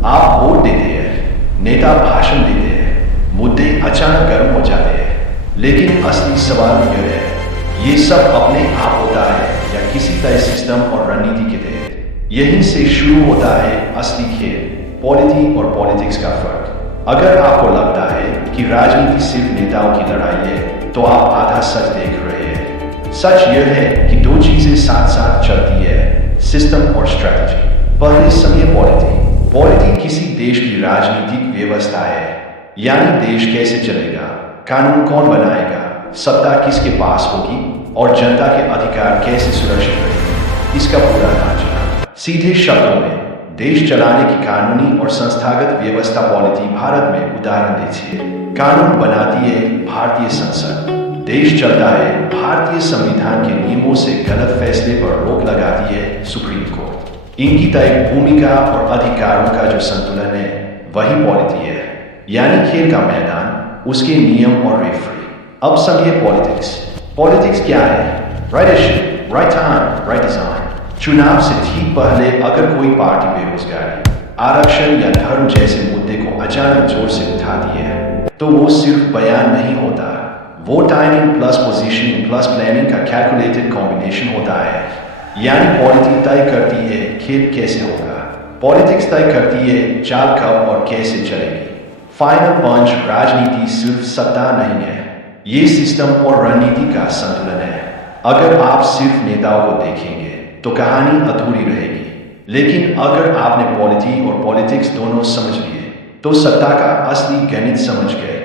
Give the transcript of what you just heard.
आप वोट देते हैं, नेता भाषण देते हैं, मुद्दे अचानक गर्म हो जाते हैं, लेकिन असली सवाल यह है, ये सब अपने आप होता है या किसी तय सिस्टम और रणनीति के तहत? यहीं से शुरू होता है असली खेल, पॉलिटी और पॉलिटिक्स का फर्क। अगर आपको लगता है कि राजनीति सिर्फ नेताओं की लड़ाई है, तो आप आधा सच देख रहे हैं। सच यह है कि दो चीजें साथ साथ चलती है, सिस्टम और स्ट्रैटेजी। पहले समझिए पॉलिटी। पॉलिटी किसी देश की राजनीतिक व्यवस्था है, यानी देश कैसे चलेगा, कानून कौन बनाएगा, सत्ता किसके पास होगी और जनता के अधिकार कैसे सुरक्षित रहेंगे, इसका पूरा ढांचा। सीधे शब्दों में, देश चलाने की कानूनी और संस्थागत व्यवस्था पॉलिटी। भारत में उदाहरण दीजिए, कानून बनाती है भारतीय संसद, देश चलता है भारतीय संविधान के नियमों से, गलत फैसले पर रोक लगाती है सुप्रीम कोर्ट। इनकी तय भूमिका और अधिकारों का जो संतुलन है, वही पॉलिटी है, यानी खेल का मैदान, उसके नियम और रेफरी। अब समझिए पॉलिटिक्स। पॉलिटिक्स क्या है? Right issue, right time, right design. चुनाव से ठीक पहले अगर कोई पार्टी बेरोजगारी, आरक्षण या धर्म जैसे मुद्दे को अचानक जोर से उठाती है, तो वो सिर्फ बयान नहीं होता, वो timing plus positioning plus planning का कैलकुलेटेड कॉम्बिनेशन होता है। यानी पॉलिटिक्स तय करती है खेल कैसे होगा, पॉलिटिक्स तय करती है चाल कब और कैसे चलेगी। Final punch. राजनीति सिर्फ सत्ता नहीं है, ये सिस्टम और रणनीति का संतुलन है। अगर आप सिर्फ नेताओं को देखेंगे तो कहानी अधूरी रहेगी, लेकिन अगर आपने पॉलिटी और पॉलिटिक्स दोनों समझ लिए, तो सत्ता का असली गणित समझ गए।